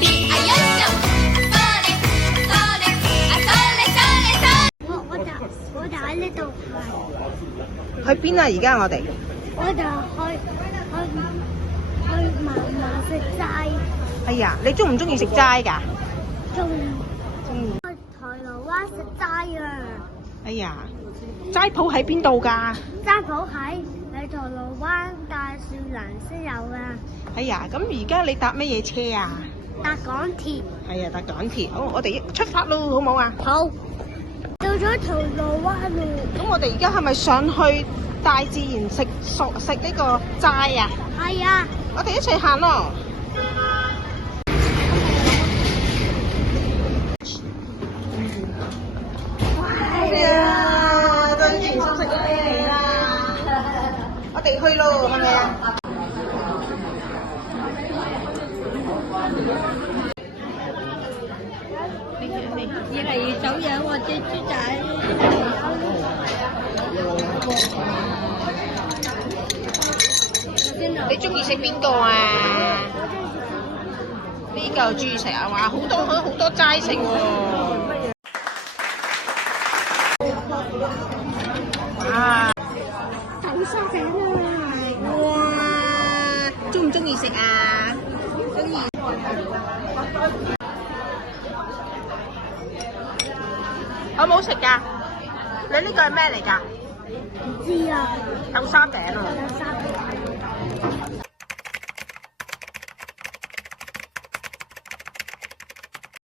邊啊一就我哋喺呢度去邊啊？而家我哋我哋去嫲嫲食齋，哎呀，你中唔中意食齋㗎？中中意。去銅鑼灣食齋啊！哎呀，齋鋪喺邊度㗎？齋鋪喺銅鑼灣大樹林先有啊！哎呀，咁而家你搭乜嘢車啊？搭港鐵。係啊，搭港鐵。好，我哋出發咯，好唔好啊？好。到咗銅鑼灣咯。咁我哋而家係咪上去大自然食呢個齋啊？係啊。我哋一齊行咯。係啊，對全素食嘅嘢嚟啦。我哋去咯，係咪啊？以嚟走樣或者豬仔。你中意食邊個啊？呢個中意食啊！哇，好多齋食喎。哇！豆沙餅啊！哇！中唔中意食啊？中意。好唔好食㗎？你呢個係咩嚟㗎？唔知啊。豆沙餅啊！豆沙餅。